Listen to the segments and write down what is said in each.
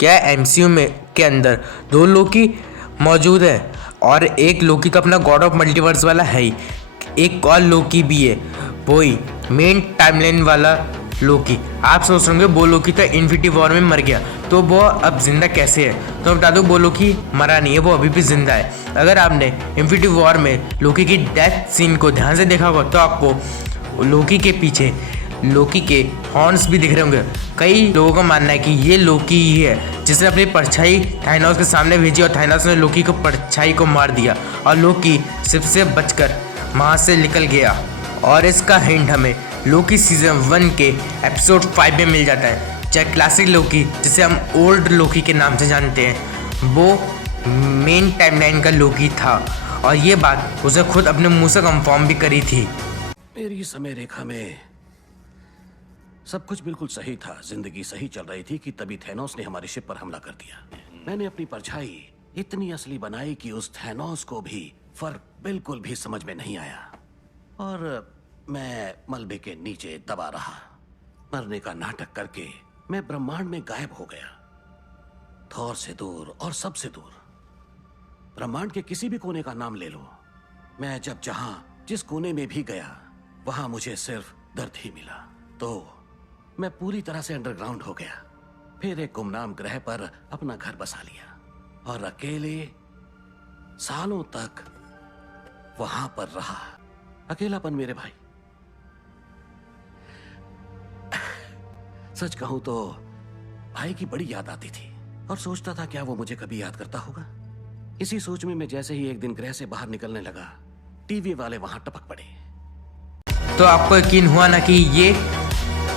क्या एमसीयू में के अंदर दो लोकी मौजूद है और एक लोकी तो अपना गॉड ऑफ मल्टीवर्स वाला है ही, एक और लोकी भी है, वही मेन टाइमलाइन वाला लोकी। आप सोच रहे होंगे वो लोकी तो इन्फिनिटी वॉर में मर गया, तो वो अब जिंदा कैसे है? तो बता दूं, वो लोकी मरा नहीं है, वो अभी भी जिंदा है। अगर आपने इन्फिनिटी वॉर में लोकी की डेथ सीन को ध्यान से देखा होगा तो आपको लोकी के पीछे लोकी के हॉर्न्स भी दिख रहे होंगे। कई लोगों का मानना है कि ये लोकी ही है जिसने अपनी परछाई थाइनोस के सामने भेजी और थाइनोस ने लोकी को परछाई को मार दिया और लोकी शिप से बचकर वहाँ से निकल गया। और इसका हिंट हमें लोकी सीजन 1 के एपिसोड 5 में मिल जाता है। चाहे क्लासिक लोकी जिसे हम ओल्ड लोकी के नाम से जानते हैं, वो मेन टाइमलाइन का लोकी था और ये बात उसे खुद अपने मुंह से कंफर्म भी करी थी। मेरी समय रेखा में सब कुछ बिल्कुल सही था, जिंदगी सही चल रही थी कि तभी थैनोस ने हमारी शिप पर हमला कर दिया। मैंने अपनी परछाई इतनी असली बनाई कि उस थैनोस को भी फर्क बिल्कुल भी समझ में नहीं आया और मैं मलबे के नीचे दबा रहा। मरने का नाटक करके मैं ब्रह्मांड में गायब हो गया, थॉर से दूर और सबसे दूर। ब्रह्मांड के किसी भी कोने का नाम ले लो, मैं जब जहां जिस कोने में भी गया वहां मुझे सिर्फ दर्द ही मिला। तो मैं पूरी तरह से अंडरग्राउंड हो गया, फिर एक गुमनाम ग्रह पर अपना घर बसा लिया और अकेले सालों तक वहां पर रहा। अकेलापन मेरे भाई, सच कहूं तो भाई की बड़ी याद आती थी और सोचता था क्या वो मुझे कभी याद करता होगा। इसी सोच में मैं जैसे ही एक दिन ग्रह से बाहर निकलने लगा, टीवी वाले वहां टपक पड़े। तो आपको यकीन हुआ ना कि ये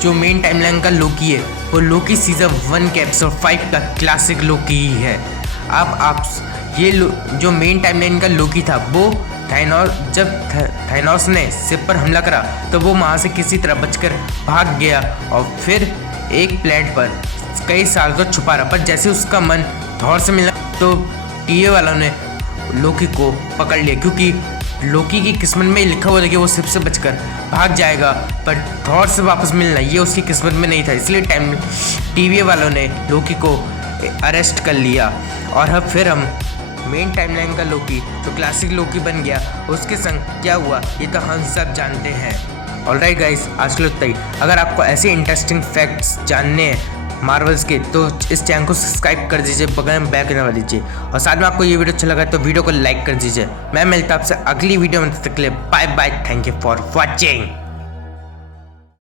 जो मेन टाइमलाइन का लोकी है वो लोकी सीजन 1 के एपिसोड 5 का क्लासिक लोकी ही है। आप ये जो मेन टाइमलाइन का लोकी था वो जब थाइनोस ने शिप पर हमला करा तो वो वहाँ से किसी तरह बचकर भाग गया और फिर एक प्लेनेट पर कई साल तक छुपा रहा। पर जैसे उसका मन थॉर से मिला तो टीए वालों ने लोकी को पकड़ लिया, क्योंकि लोकी की किस्मत में लिखा हुआ था कि वो शिप से बचकर भाग जाएगा, पर थॉर से वापस मिलना ये उसकी किस्मत में नहीं था। इसलिए टीवी वालों ने लोकी को अरेस्ट कर लिया और अब फिर हम मेन टाइमलाइन का लोकी जो क्लासिक लोकी बन गया उसके संग क्या हुआ ये तो हम सब जानते हैं। ऑलराइट गाइस, आज के लिए इतना ही। अगर आपको ऐसे इंटरेस्टिंग फैक्ट्स जानने हैं मार्वल्स के तो इस चैनल को सब्सक्राइब कर दीजिए, बगल में बैक दबा दीजिए और साथ में आपको ये वीडियो अच्छा लगा तो वीडियो को लाइक कर दीजिए। मैं मिलता आपसे अगली वीडियो में, तब तक के लिए bye bye, thank you for watching.